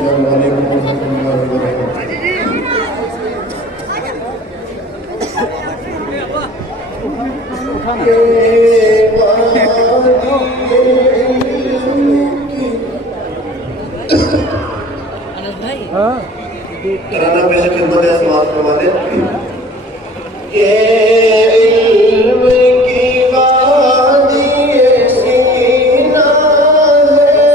अस्सलाम वालेकुम रहमतुल्लाहि व कराना पेश खिदमत समाज फरमा दे ये इल्म की वादी सीना है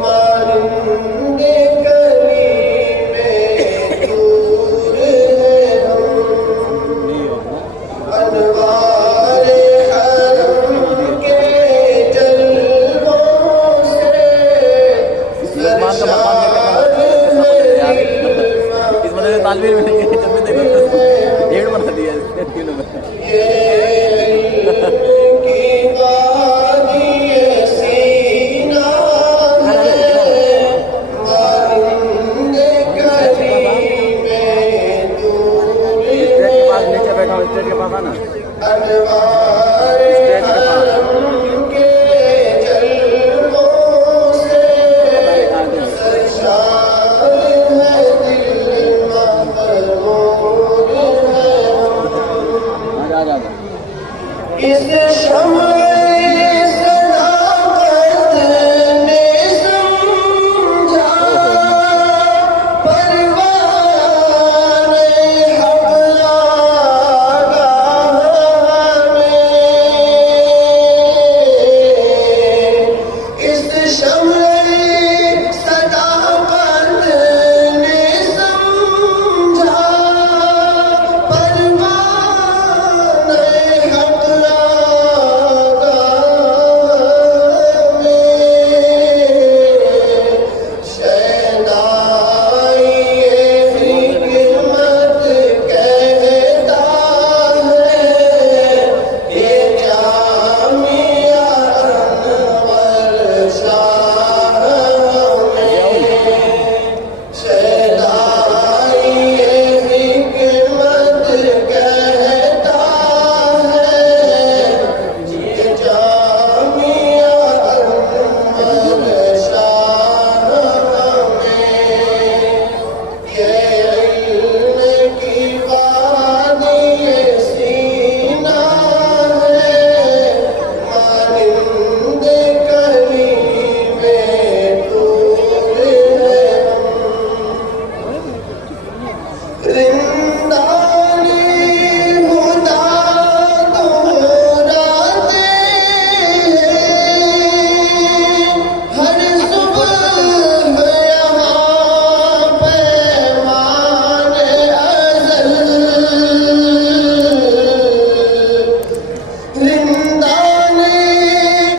मारिंदे करीमे दूर है हम अनवारे हरम के जलवों से सरशार तालवीर में जब भी देखो 1.5 बना दिया 3 नंबर